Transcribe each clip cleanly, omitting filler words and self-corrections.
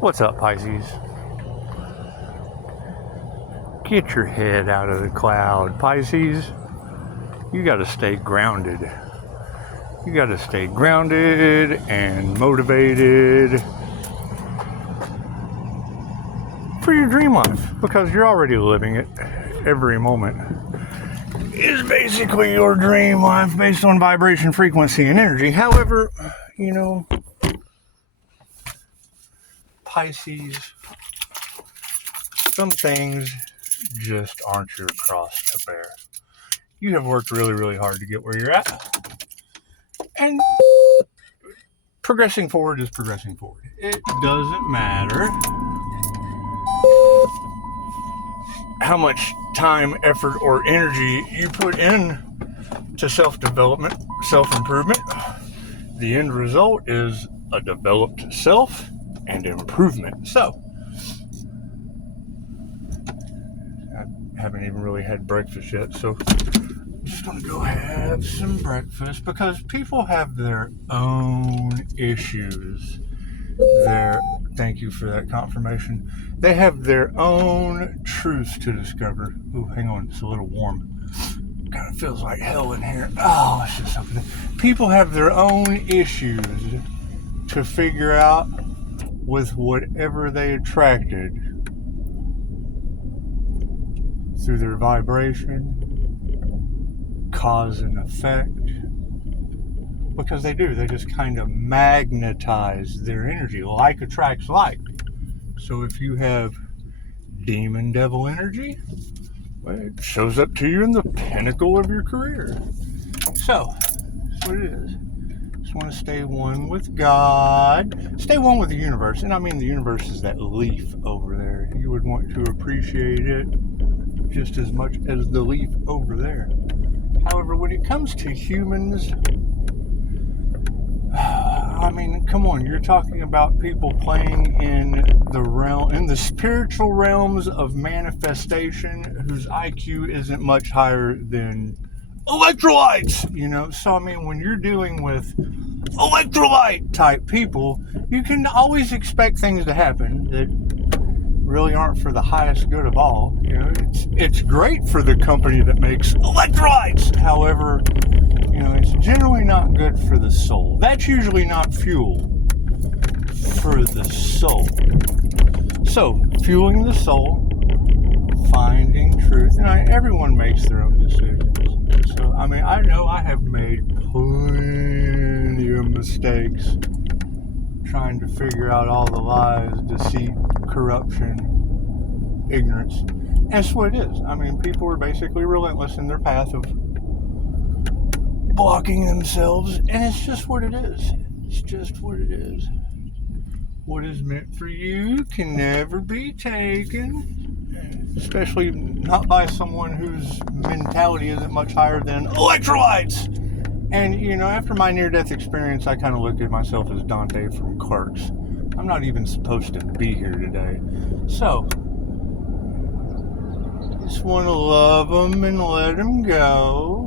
What's up, Pisces? Get your head out of the cloud, Pisces. You got to stay grounded. You got to stay grounded and motivated for your dream life, because you're already living it. Every moment is basically your dream life based on vibration, frequency, and energy. However, Pisces, some things just aren't your cross to bear. You have worked really, really hard to get where you're at. And progressing forward is progressing forward. It doesn't matter how much time, effort, or energy you put in to self-development, self-improvement. The end result is a developed self and improvement. So, I haven't even really had breakfast yet, so I'm just gonna go have some breakfast, because people have their own issues. Thank you for that confirmation. They have their own truths to discover. Ooh, hang on, it's a little warm. Kind of feels like hell in here. Oh, it's just something. People have their own issues to figure out with whatever they attracted through their vibration, cause and effect. Because they do. They just kind of magnetize their energy. Like attracts like. So if you have demon devil energy, well, it shows up to you in the pinnacle of your career. So, that's what it is. Just want to stay one with God. Stay one with the universe. And I mean, the universe is that leaf over there. You would want to appreciate it just as much as the leaf over there. However, when it comes to humans, I mean, come on, you're talking about people playing in the spiritual realms of manifestation, whose IQ isn't much higher than electrolytes, So, I mean, when you're dealing with electrolyte type people, you can always expect things to happen that really aren't for the highest good of all. It's great for the company that makes electrolytes. However, it's generally not good for the soul. That's usually not fuel for the soul. So, fueling the soul, finding truth, and everyone makes their own decisions. So, I mean, I know I have made plenty of mistakes trying to figure out all the lies, deceit, corruption, ignorance. And that's what it is. I mean, people are basically relentless in their path of blocking themselves, and it's just what it is. It's just what it is. What is meant for you can never be taken, especially not by someone whose mentality isn't much higher than electrolytes. And, after my near-death experience, I kind of looked at myself as Dante from Clerks. I'm not even supposed to be here today. So, just want to love them and let them go.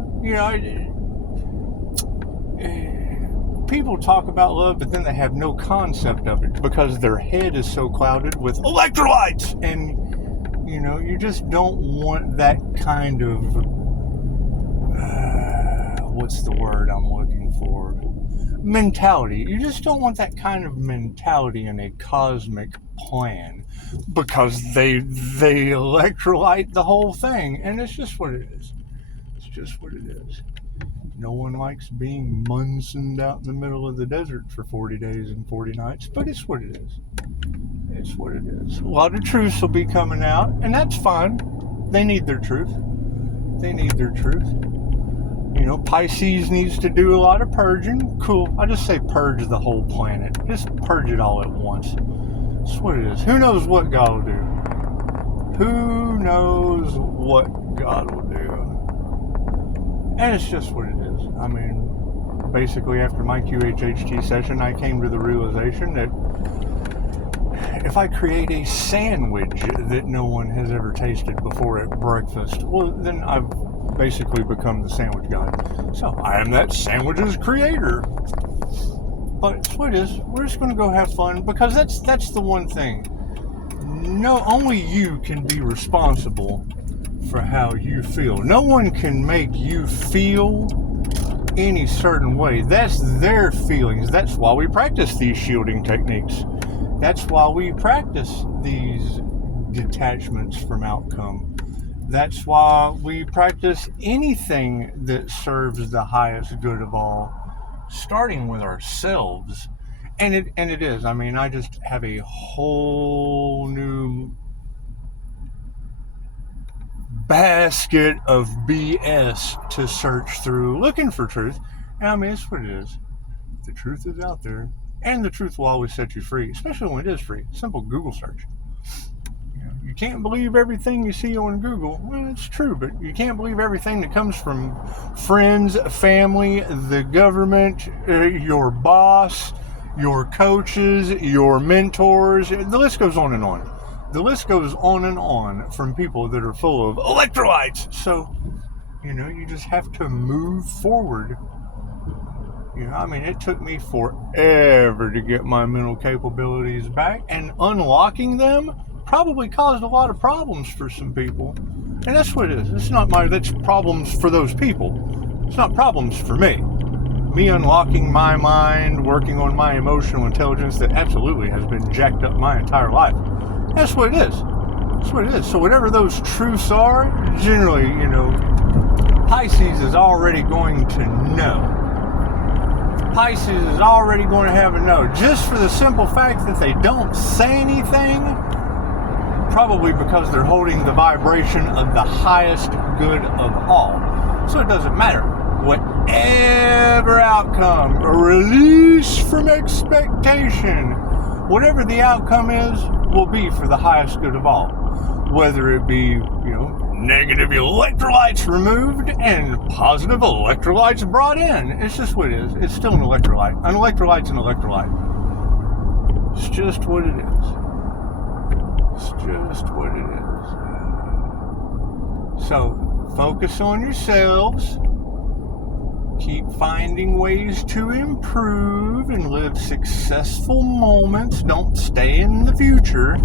People talk about love, but then they have no concept of it because their head is so clouded with electrolytes. And, you just don't want that kind of, what's the word I'm looking for? Mentality. You just don't want that kind of mentality in a cosmic plan, because they electrolyte the whole thing. And it's just what it is. It's just what it is. No one likes being munsoned out in the middle of the desert for 40 days and 40 nights, but it's what it is. It's what it is. A lot of truths will be coming out, and that's fine. They need their truth. They need their truth. Pisces needs to do a lot of purging. Cool. I just say purge the whole planet. Just purge it all at once. That's what it is. Who knows what God will do? Who knows what God will do? And it's just what it is. I mean, basically after my QHHT session, I came to the realization that if I create a sandwich that no one has ever tasted before at breakfast, well, then I've basically become the sandwich god. So I am that sandwich's creator. But it's what it is. We're just going to go have fun, because that's the one thing. No, only you can be responsible for how you feel. No one can make you feel any certain way. That's their feelings. That's why we practice these shielding techniques. That's why we practice these detachments from outcome. That's why we practice anything that serves the highest good of all, starting with ourselves. And it is. I mean, I just have a whole new basket of BS to search through, looking for truth. And I mean, it's what it is. The truth is out there, and the truth will always set you free, especially when it is free. Simple Google search. You can't believe everything you see on Google. Well, it's true, but you can't believe everything that comes from friends, family, the government, your boss, your coaches, your mentors. The list goes on and on. The list goes on and on from people that are full of electrolytes. So, you just have to move forward. I mean, it took me forever to get my mental capabilities back, and unlocking them probably caused a lot of problems for some people. And that's what it is. That's problems for those people. It's not problems for me. Me unlocking my mind, working on my emotional intelligence that absolutely has been jacked up my entire life. That's what it is. That's what it is. So whatever those truths are, generally, Pisces is already going to know. Pisces is already going to have a no. Just for the simple fact that they don't say anything, probably because they're holding the vibration of the highest good of all. So it doesn't matter. Whatever outcome, a release from expectation, whatever the outcome is, will be for the highest good of all. Whether it be, negative electrolytes removed and positive electrolytes brought in. It's just what it is. It's still an electrolyte. An electrolyte's an electrolyte. It's just what it is. It's just what it is. So, focus on yourselves. Keep finding ways to improve and live successful moments. Don't stay in the future.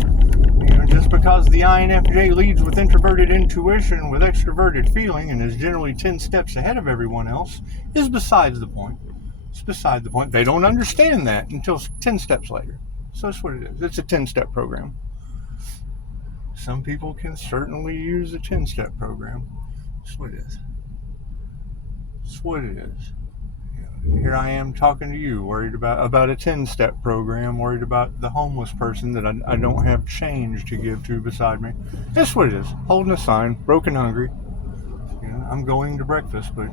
Just because the INFJ leads with introverted intuition with extroverted feeling and is generally 10 steps ahead of everyone else is besides the point. It's beside the point. They don't understand that until 10 steps later. So that's what it is. It's a 10-step program. Some people can certainly use a 10-step program. That's what it is. That's what it is. Here I am talking to you, worried about a 10-step program, worried about the homeless person that I don't have change to give to beside me. That's what it is. Holding a sign, broken hungry. I'm going to breakfast, but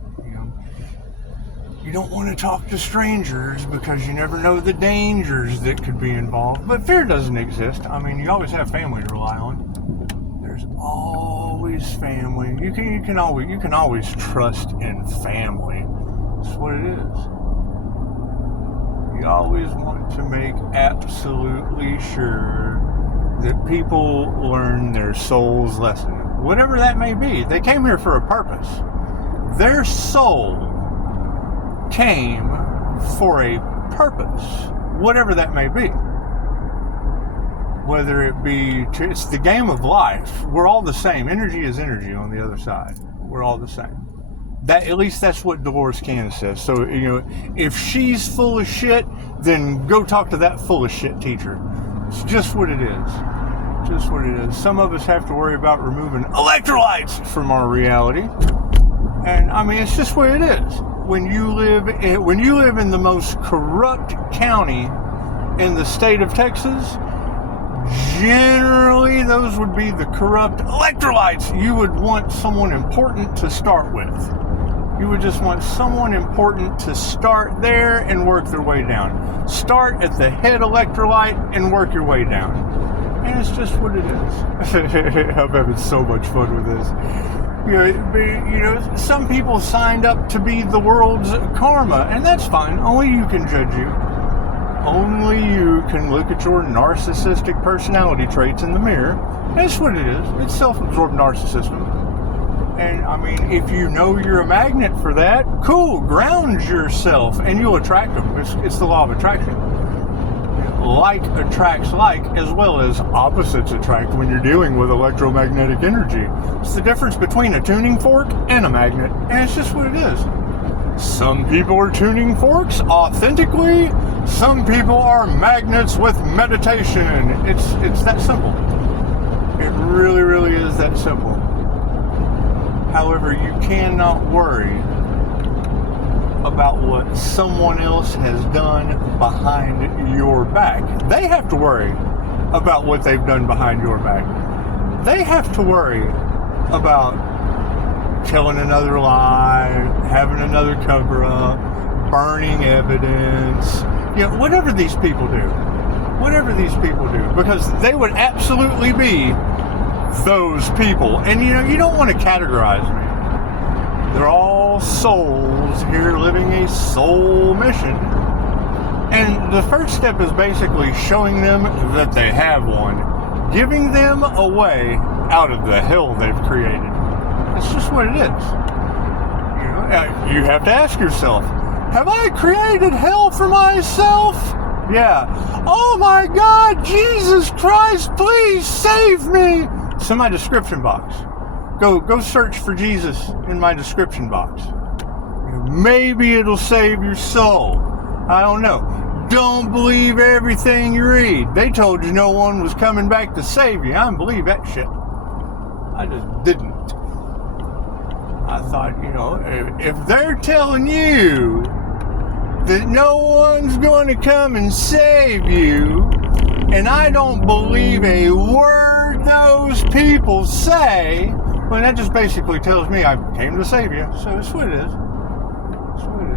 you don't want to talk to strangers because you never know the dangers that could be involved. But fear doesn't exist. I mean, you always have family to rely on. There's always family. You can always trust in family. That's what it is. You always want to make absolutely sure that people learn their soul's lesson. Whatever that may be. They came here for a purpose. Their soul came for a purpose. Whatever that may be. Whether it be, it's the game of life. We're all the same. Energy is energy on the other side. We're all the same. At least that's what Dolores Cannon says. So, if she's full of shit, then go talk to that full of shit teacher. It's just what it is. Just what it is. Some of us have to worry about removing electrolytes from our reality. And, I mean, it's just what it is. When you live in the most corrupt county in the state of Texas, generally those would be the corrupt electrolytes you would want someone important to start with. You would just want someone important to start there and work their way down. Start at the head electrolyte and work your way down. And it's just what it is. I'm having so much fun with this. Some people signed up to be the world's karma, and that's fine. Only you can judge you. Only you can look at your narcissistic personality traits in the mirror. That's what it is. It's self-absorbed narcissism. And I mean, if you know you're a magnet for that, cool, ground yourself and you'll attract them. It's the law of attraction. Like attracts like, as well as opposites attract when you're dealing with electromagnetic energy. It's the difference between a tuning fork and a magnet, and it's just what it is. Some people are tuning forks authentically. Some people are magnets with meditation. It's that simple. It really, really is that simple. However, you cannot worry about what someone else has done behind your back. They have to worry about what they've done behind your back. They have to worry about telling another lie, having another cover-up, burning evidence, whatever these people do. Whatever these people do. Because they would absolutely be those people. And you don't want to categorize me. They're all souls here living a soul mission. And the first step is basically showing them that they have one, giving them a way out of the hell they've created. It's just what it is. You have to ask yourself, have I created hell for myself? Yeah. Oh my God, Jesus Christ, please save me. It's in my description box. Go search for Jesus in my description box. Maybe it'll save your soul. I don't know. Don't believe everything you read. They told you no one was coming back to save you. I don't believe that shit. I just didn't. I thought, if they're telling you that no one's going to come and save you, and I don't believe a word those people say, well, that just basically tells me I came to save you. So it's what it is. It's what it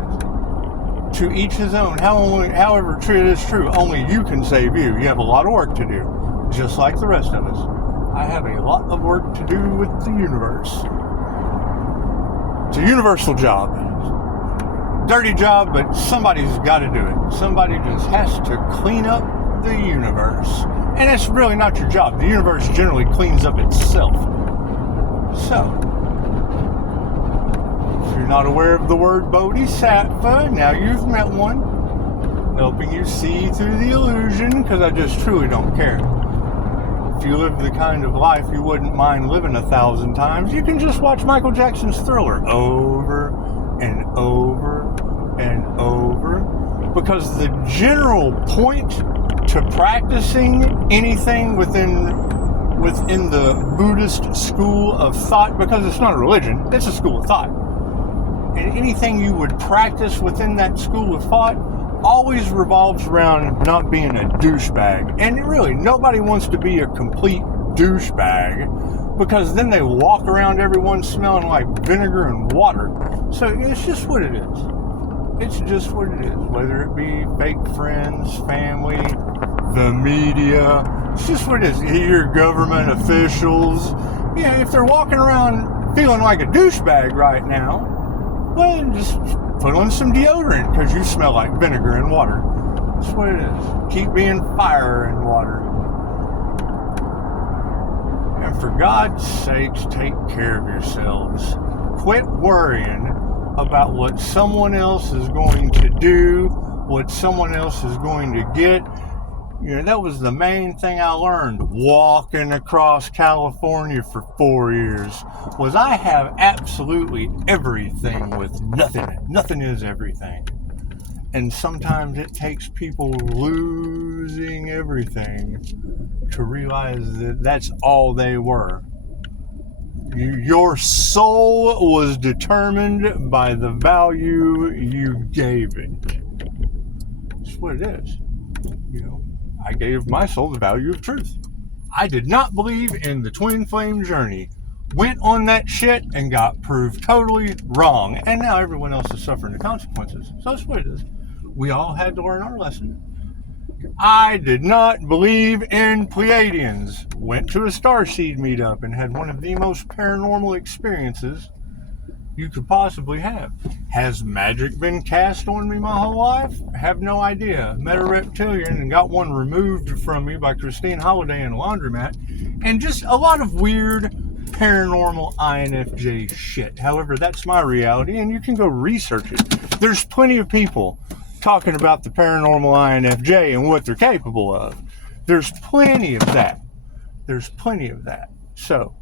is. To each his own. However true it is true, only you can save you. You have a lot of work to do, just like the rest of us. I have a lot of work to do with the universe. It's a universal job. Dirty job, but somebody's got to do it. Somebody just has to clean up the universe. And it's really not your job. The universe generally cleans up itself. So, if you're not aware of the word bodhisattva, now you've met one, helping you see through the illusion, because I just truly don't care. If you live the kind of life you wouldn't mind living 1,000 times, you can just watch Michael Jackson's Thriller over and over and over, because the general point to practicing anything within the Buddhist school of thought, because it's not a religion, it's a school of thought. And anything you would practice within that school of thought always revolves around not being a douchebag. And really, nobody wants to be a complete douchebag, because then they walk around everyone smelling like vinegar and water. So it's just what it is. It's just what it is. Whether it be fake friends, family, the media, it's just what it is. Your government officials. If they're walking around feeling like a douchebag right now, well, just put on some deodorant, because you smell like vinegar and water. That's what it is. Keep being fire and water. And for God's sakes, take care of yourselves. Quit worrying about what someone else is going to do, what someone else is going to get. That was the main thing I learned walking across California for 4 years, was I have absolutely everything with nothing. Nothing is everything. And sometimes it takes people losing everything to realize that that's all they were. Your soul was determined by the value you gave it. That's what it is. I gave my soul the value of truth. I did not believe in the twin flame journey. Went on that shit and got proved totally wrong. And now everyone else is suffering the consequences. So that's what it is. We all had to learn our lesson. I did not believe in Pleiadians. Went to a Starseed meetup and had one of the most paranormal experiences you could possibly have. Has magic been cast on me my whole life? Have no idea. Met a reptilian and got one removed from me by Christine Holiday in a laundromat. And just a lot of weird paranormal INFJ shit. However, that's my reality, and you can go research it. There's plenty of people talking about the paranormal INFJ and what they're capable of. There's plenty of that. So,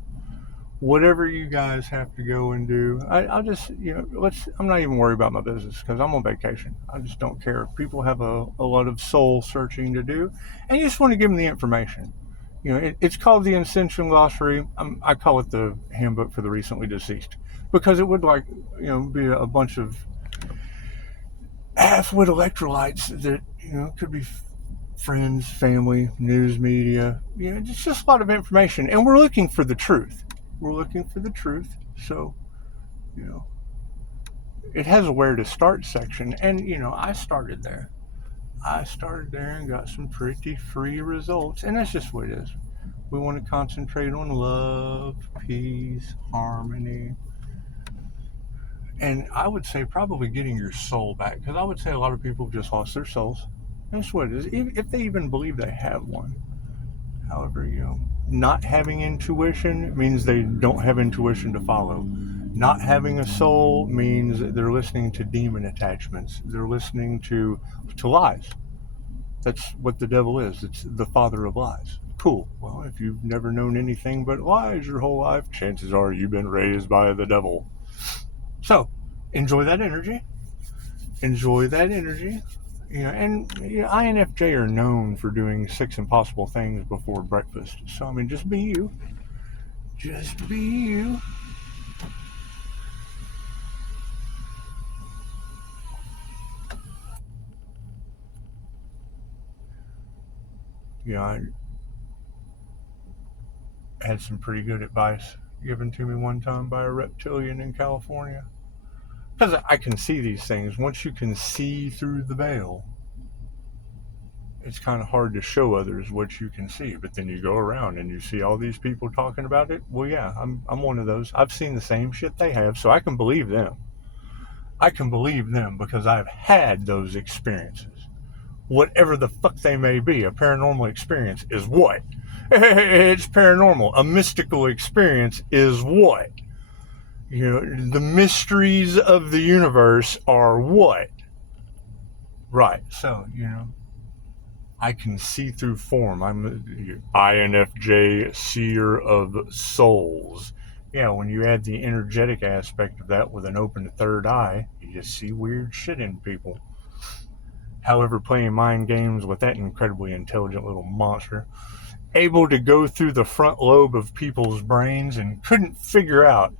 whatever you guys have to go and do, I'll just, I'm not even worried about my business because I'm on vacation. I just don't care. People have a lot of soul searching to do, and you just want to give them the information. It's called the Ascension Glossary. I call it the Handbook for the Recently Deceased because it would be a bunch of half-wit electrolytes that, could be friends, family, news media. It's just a lot of information, and we're looking for the truth. So, it has a where to start section, and, I started there and got some pretty free results, and that's just what it is. We want to concentrate on love, peace, harmony, and I would say probably getting your soul back, because I would say a lot of people have just lost their souls. That's what it is, if they even believe they have one. However, not having intuition means they don't have intuition to follow. Not having a soul means they're listening to demon attachments. They're listening to lies. That's what the devil is. It's the father of lies. Cool. Well, if you've never known anything but lies your whole life, chances are you've been raised by the devil. So, enjoy that energy. And INFJ are known for doing 6 impossible things before breakfast. So, just be you. I had some pretty good advice given to me one time by a reptilian in California. Because I can see these things. Once you can see through the veil, it's kind of hard to show others what you can see. But then you go around and you see all these people talking about it. Well, yeah, I'm one of those. I've seen the same shit they have, so I can believe them. Because I've had those experiences. Whatever the fuck they may be, a paranormal experience is what? It's paranormal. A mystical experience is what? The mysteries of the universe are what? Right. So, I can see through form. I'm an INFJ, seer of souls. Yeah, when you add the energetic aspect of that with an open third eye, you just see weird shit in people. However, playing mind games with that incredibly intelligent little monster, able to go through the front lobe of people's brains and couldn't figure out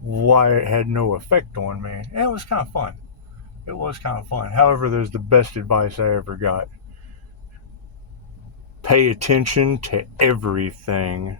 why it had no effect on me. And it was kind of fun. However, there's the best advice I ever got. Pay attention to everything